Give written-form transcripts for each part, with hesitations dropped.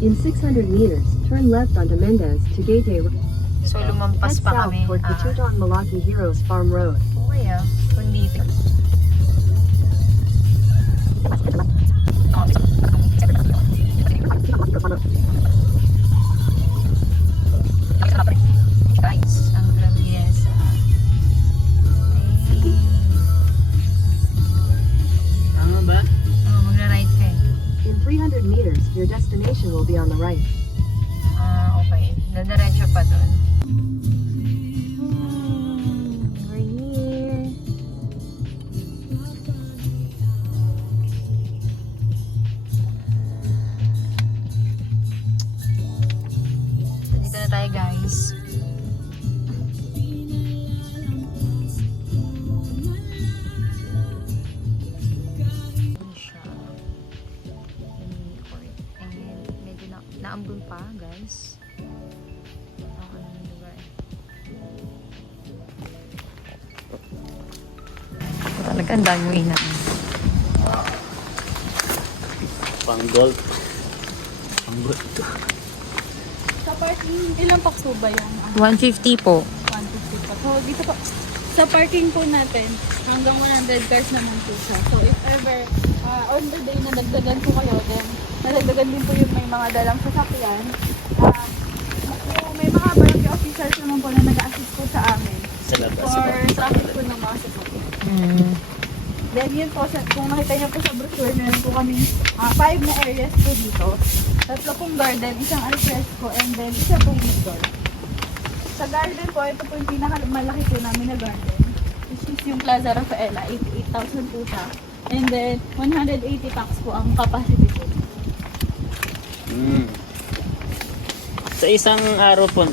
In 600 meters, turn left onto Mendez to Gate A. So, lumampas Head pa south kami. towards the Tuton Malaki Heroes Farm Road. Okay kung dito. Guys, ang Graviesa. Hey. Tama ba? Oh, magra-ride ka eh. In 300 meters, your destination will be on the right. Okay. Dadiretso pa doon. We're here. So, dito na tayo guys. Ayan siya. And medyo naambun pa guys. Ang ano ng lugar. Talaga ang dami yung inaan. Pang golf. Pang golf ito. Sa parking, ilang box po ba yan? 150 po. 150 po. So, dito po, sa parking po natin, hanggang 100 cars naman po siya. So, if ever, on the day na dagdagan po kayo, then, nadagdagan din po yung may mga dalang sasakyan. May mga barangay officers naman po na nag-assist po sa amin Sa labas. for traffic po ng mga sasakyan. Then yun po, kung nakita niyo po sa brochure, meron po kami 5 na areas po dito. 3 pong garden, isang alfresco, and then isa pong indoor. Sa garden po, ito po yung pinakamalaki po namin na garden. Which is yung Plaza Rafaela, 88,000 po siya. And then, 180 packs po ang capacity po. Sa isang araw po,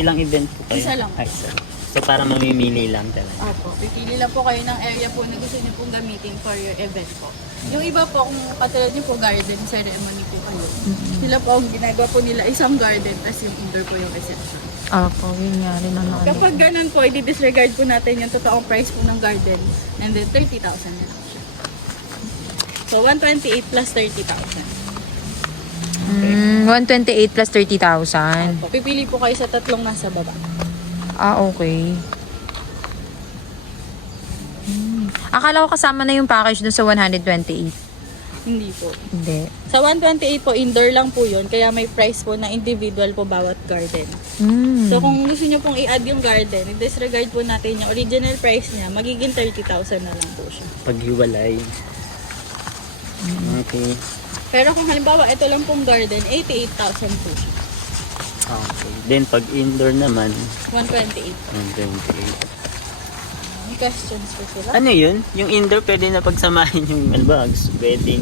ilang event po kayo? Isa lang. Ay, isa. So para mamimili lang talaga. Opo, pipili lang po kayo ng area po na gusto niyo pong gamitin for your event po. Yung iba po, kung katulad niyo po garden ceremony po kayo, sila po ang ginagawa po nila isang garden, tapos yung indoor po yung reception. Opo, yun nga rin ang ano. Kapag ganun po, i-disregard po natin yung totoong price po ng garden, and then 30,000 na lang siya. So, 128 plus 30,000. 128 plus 30,000. Opo, pipili po kayo sa tatlong nasa baba. Okay. Akala ko kasama na yung package dun sa 128. Hindi po. Hindi. Sa 128 po, indoor lang po yun, kaya may price po na individual po bawat garden. So, kung gusto nyo pong i-add yung garden, i-disregard po natin yung original price niya, magiging 30,000 na lang po siya. Paghiwalay. Okay. Pero kung halimbawa, ito lang pong garden, 88,000 po siya. Okay. Then pag indoor naman, 128. 128. May questions po sila? Ano yun? Yung indoor pwede na pagsamahin yung ano ba, wedding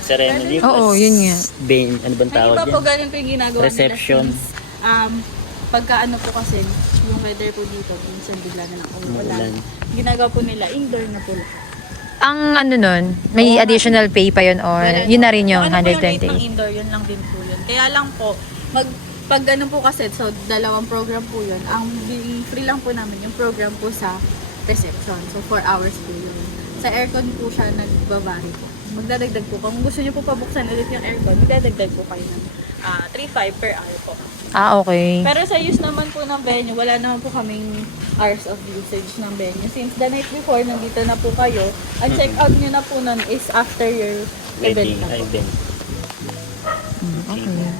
ceremony. Oo, yun nga. Bane, ano bang May tawag iba po yan? ganun po yung ginagawa Reception. nila since, pagka ano po kasi, yung weather po dito, minsan bigla na lang Umuulan. ginagawa po nila, indoor na po lahat. Ang ano nun, may additional pay pa yun or yun na rin yung Kung ano po yung rate 120. ng indoor, yun lang din po yun. Kaya lang po, pag ganun po kasi, so dalawang program po yun, ang free lang po namin yung program po sa reception. So 4 hours po yun. Sa aircon po siya nagbabari po. Magdadagdag po. Kung gusto niyo po pabuksan ulit yung aircon, magdadagdag po kayo ng 3.5 per hour po. Okay. Pero sa use naman po ng venue, wala naman po kaming hours of usage ng venue. Since the night before, nandito na po kayo, ang check out nyo na po nun is after your Wedding event na po. event. Okay.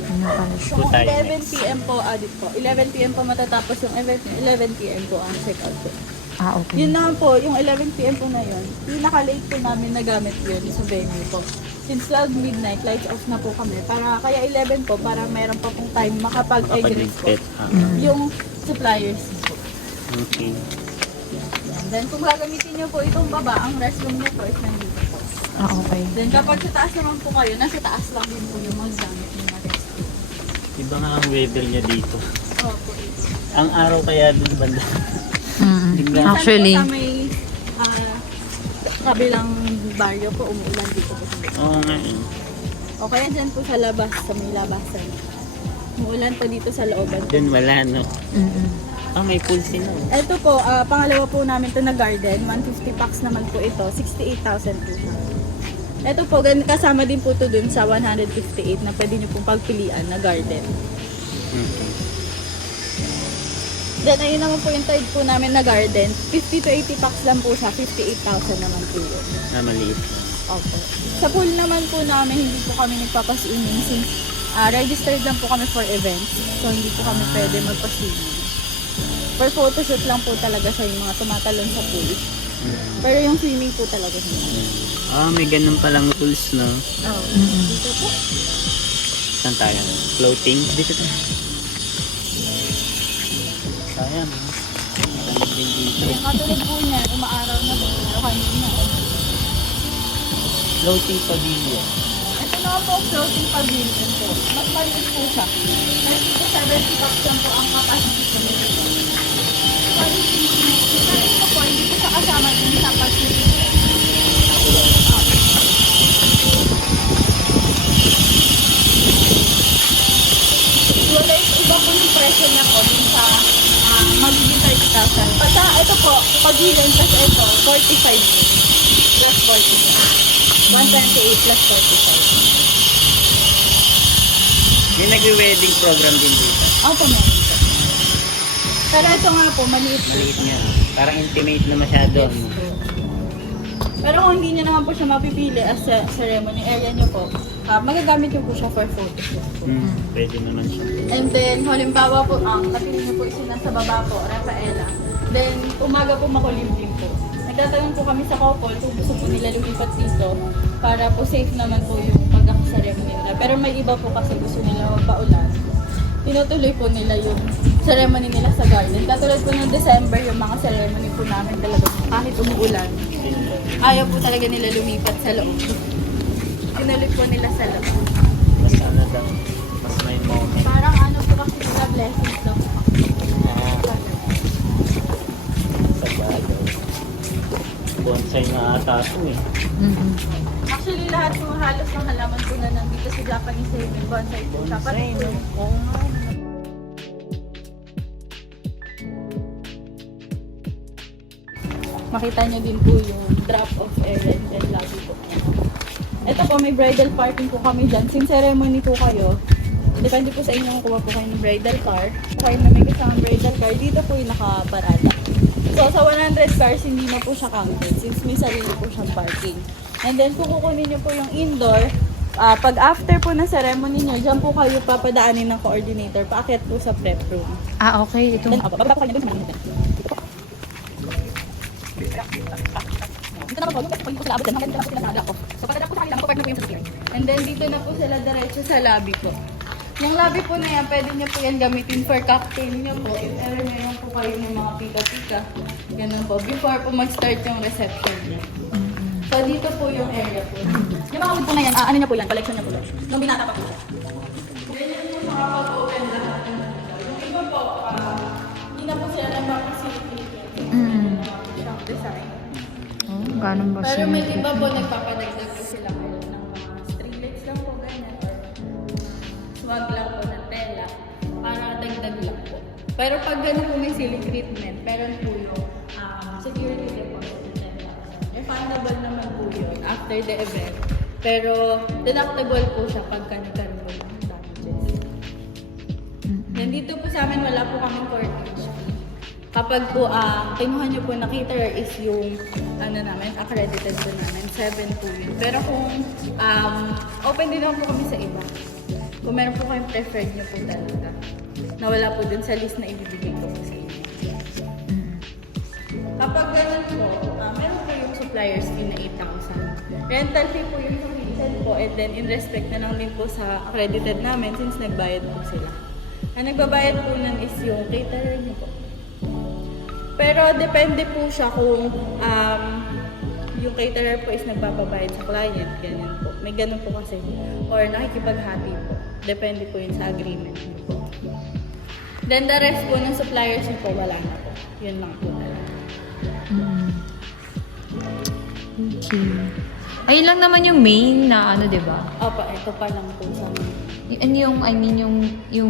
Ano pala siya? Kung Po tayo 11 next. p.m. po, audit po. 11 p.m. po matatapos yung event, 11 p.m. po ang check out po. Okay. Yun naman po, yung 11 p.m. po na yun, pinaka-late po namin nagamit yun sa venue po. Since 12 midnight, lights off na po kami. Kaya 11 po, para meron pa pong time makapag-exit po. Kapag-ligpit. Yung suppliers po. Okay. Yan. Then kung gagamitin nyo po itong baba, ang restroom nyo po is nandito po. Okay. Then kapag sa taas naman po kayo, nasa taas lang din po yung mga gamit nyo na restroom. Iba nga ang weather niya dito. Opo, ito. Ang araw kaya dun banda. Bigla. Actually. Minsan po sa may kabilang baryo po, umuulan dito po. Oo nga eh. O kaya dyan po sa labas, sa may labasan. Umuulan pa dito sa looban. Dun wala no. May pool sila. Ito po, pangalawa po namin to na garden. 150 packs naman po ito. 68,000 po siya. Ito po, kasama din po to dun sa 158 na pwede nyo pong pagpilian na garden. Then, ayun naman po yung third po namin na garden. 50 to 80 packs lang po siya. 58,000 naman po yun. Maliit lang. Opo. Sa pool naman po namin, hindi po kami nagpapaswimming since registered lang po kami for events. So, hindi po kami pwede magpaswimming. For photoshoot lang po talaga sa yung mga tumatalon sa pool. Pero yung swimming po talaga hindi. May ganun palang rules, no? Oo. Dito po. Saan tayo? Floating? Dito tayo. Sayang. Maganda din dito. Yung katulad po niya, umaaraw na po. Pero kanina. Floating pavilion. Ito na po, floating pavilion po. Mas maliit po siya. 30 to 70 packs lang po ang capacity po nito. Ito po, hindi po siya kasama din sa pag-swimming. Wala yung iba po yung presyo niya po dun sa magiging 30,000. Pagka ito po, pag-event kasi ito, 45 plus 45. 128 plus 45. May nag-wedding program din dito. Opo, meron po. Pero ito nga po, maliit po. Maliit nga. Parang intimate na masyado. Yes, po. Pero kung hindi nyo naman po siya mapipili as a ceremony area nyo po, magagamit nyo po siya for photoshoot po. Pwede naman siya. And then, halimbawa po, napili nyo po isa nasa baba po, Rafaela. Then, umaga po makulimlim po. Nagtatanong po kami sa couple kung gusto po nila lumipat dito para po safe naman po yung pagkakaceremony nila. Pero may iba po kasi gusto nila magpaulan. Tinutuloy po nila yung ceremony nila sa garden. Katulad po ng December, yung mga ceremony po namin talaga kahit umuulan. Ayaw po talaga nila lumipat sa loob. Tinuloy po nila sa loob. Mas ano daw, mas may moment. Parang ano po kasi sila blessings daw. Sa bagay. Bonsai na ata ito eh. Actually, lahat po halos ng halaman po na nandito sa Japanese may bonsai po siya. Pati po. Oo nga. Makita nyo din po yung drop-off area and then lobby po. Ito po, may bridal parking po kami dyan. Since ceremony po kayo, depende po sa inyo kung kuha po kayo ng bridal car. Kung kayo na may kasamang bridal car, dito po yung nakaparada. So, sa 100 cars, hindi na po siya counted since may sarili po siyang parking. And then, kung kukunin nyo po yung indoor, pag after po ng ceremony nyo, dyan po kayo papadaanin ng coordinator, paakyat po sa prep room. Okay. Ito. Then, bababa po kayo dun sa mga dito na po, yung kasi po sila abot dyan, hanggang dito na po sila sa ako. So, pagkada po sa kanila, mapapark na po yung sasakyan. And then, dito na po sila diretso sa lobby po. Yung lobby po na yan, pwede nyo po yan gamitin for cocktail nyo po. If ever meron po kayo ng mga pika-pika, ganun po, before po mag-start yung reception niya. So, dito po yung area po. Yung mga wood po na yan, ano niya po yan, collection niya po yan. Nung binata pa po siya. Ganyan po makapag-open lahat. Yung iba po, hindi na po sila nagpapasilipin. Yung design. Ganun ba Pero siya? may iba po nagpapadagdag po sila ngayon ng mga string lights lang po ganyan or swag lang po na tela para dagdag lang po. Pero pag gano'n po may ceiling treatment, meron po yung security deposit na 10,000. Refundable naman po yun after the event. Pero deductible po siya pagka nagkaroon po ng damages. Nandito po sa amin wala po kaming cortage fee. Kapag po kinuha nyo po na caterer is yung namin, accredited po namin, 7 po yun. Pero kung open din naman po kami sa iba. Kung meron po kayong preferred nyo po talaga, na wala po dun sa list na ibibigay ko po sa inyo. Kapag ganun po, meron po yung suppliers fee na 8,000. Rental fee po yung commission po, and then in respect na lang din po sa accredited namin since nagbayad po sila. Ang nagbabayad po nun is yung caterer nyo po. Pero depende po siya kung yung caterer po is nagpapabayad sa client, ganyan po. May ganun po kasi. Or nakikipaghati po. Depende po yun sa agreement niyo po. Then the rest po ng suppliers niyo po, wala na po. Yun lang po talaga. Okay. Ayun lang naman yung main na ano, di ba? Opo, ito pa lang po sa mga. Yung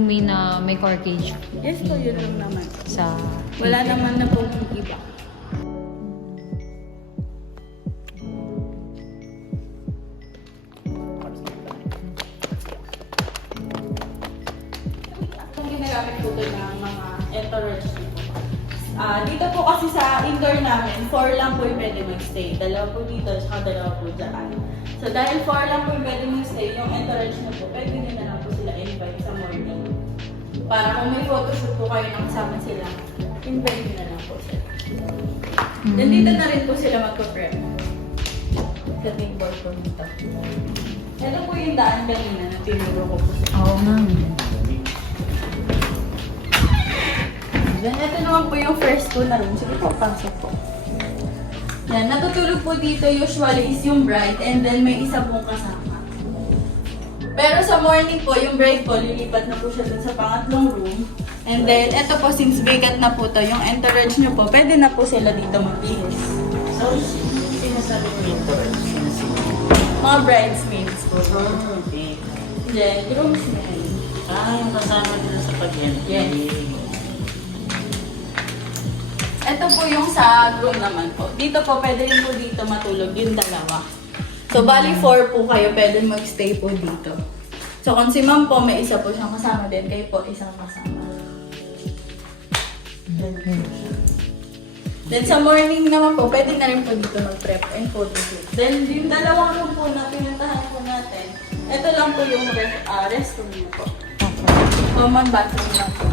main na may corkage Yes po, yun lang naman. sa... Wala naman na po iba. kasi sa indoor namin, 4 lang po yung pwede mag-stay. 2 po dito, saka 2 po dyan. So dahil 4 lang po yung pwede mag-stay, yung entourage na po, pwede nyo na lang po sila invite sa morning. Para kung may photoshoot po kayo na kasama sila, invite nyo na lang po sila. Then dito na rin po sila magpo-prep. Sa table po dito. Ito po yung daan kanina na tinuro ko po. Oo nga. Then, ito naman po yung first ko na room. Sige po, pasok po. Yan, natutulog po dito usually is yung bride and then may isa pong kasama. Pero sa morning po, yung bride po, lilipat na po siya dun sa pangatlong room. And then, ito po, since vacant na po to, yung entourage nyo po, pwede na po sila dito magbihis. So, sinasabi mo yung entourage? Mga bridesmaids po. Okay. Then, groomsmen. Yung kasama nila sa pag-entry. Yes. Ito po yung sa room naman po. Dito po, pwede rin po dito matulog yung dalawa. So, bali 4 po kayo, pwede magstay po dito. So, kung si ma'am po, may isa po siyang kasama din, kayo po isang kasama. Then, sa morning naman po, pwede na rin po dito mag-prep and photoshoot. Then, yung dalawang room po na pinuntahan po natin, ito lang po yung restroom niyo po. Common bathroom lang po.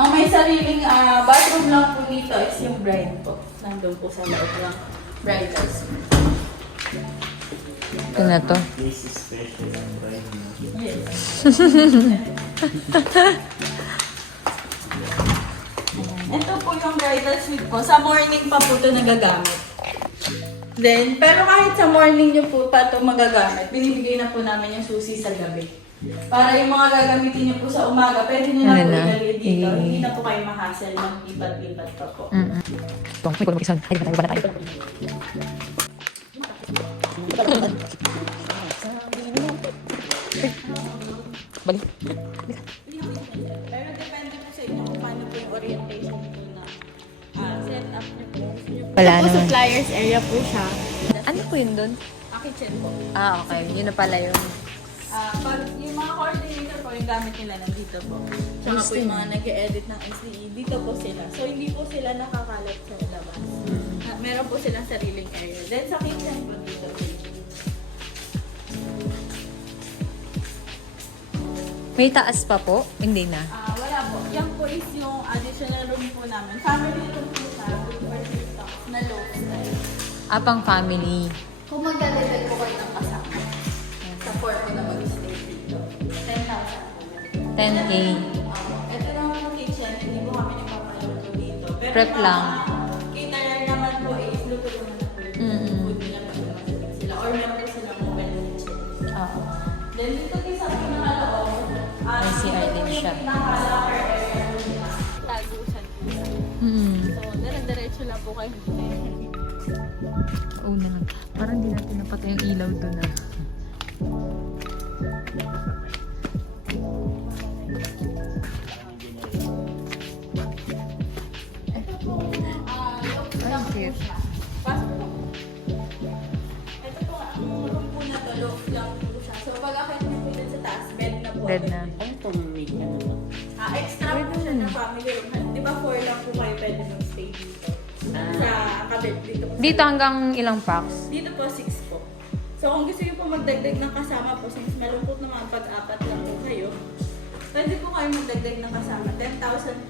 Ang may sariling bathroom lang po dito is yung bride po. Nandun po sa loob ng bridal suite. Ito na to. This is special ang bride mo. Yes. Ito po yung bridal suite po. Sa morning pa po ito nagagamit. Then, pero kahit sa morning nyo po pa ito magagamit, binibigay na po namin yung susi sa gabi. Para yung mga gagamitin nyo po sa umaga, pwede nyo na po ilagay dito. Hindi na po kayo ma-hassle, mag-ipat-ipat pa po. Itong, may kulong mag-isa. Ay, di ba tayo? Balik. Pero depende po sa inyo kung paano po yung orientation po na set up nyo po. Wala Ito po naman. suppliers area po siya. Ano po yun dun? Kitchen po. Ah, okay. Yun na pala yun. Pag yung mga coordinator po, yung gamit nila nandito po. Tsaka po yung mga nag-edit ng SDE, dito po sila. So, hindi po sila nakakalat sa labas. Meron po silang sariling area. Then, sa kitchen po dito. May taas pa po? Hindi na. Wala po. Yan po is yung additional room po namin. Family room po sa na low style. Pang family. Kung magdadagdag po kayo ng kasama, sa 4 po na mag-stay dito, 10,000 po. 10K. Ito naman yung kitchen, hindi po kami nagpapaluto dito. Pero Prep yung lang. mga caterer naman po is luto naman na po yung food nila pag lumasalit sila. Or meron po silang mobile kitchen. Oo. Then dito din sa pinakaloob, May CR din siya. pinaka-locker area po nila. Tagusan po siya. So, dire-diretso lang po kayo. Una lang. Parang hindi natin napatay yung ilaw doon ah. Ito po, loft lang po cute. siya. Pasok po. Ito po, ang room po na to, loft lang po siya. So, pag akit niyo po dun sa taas, bed na po. Bed na. Ano itong make ano to? Extra po siya na family room. Di ba 4 lang po kayo pwede mag-stay dito? Sa kabit dito po. Dito hanggang ilang packs? Dito po 6 po. So, kung gusto niyo po magdagdag ng kasama po, since malungkot naman pag-apat lang po kayo, pwede po kayo magdagdag ng kasama. 10,000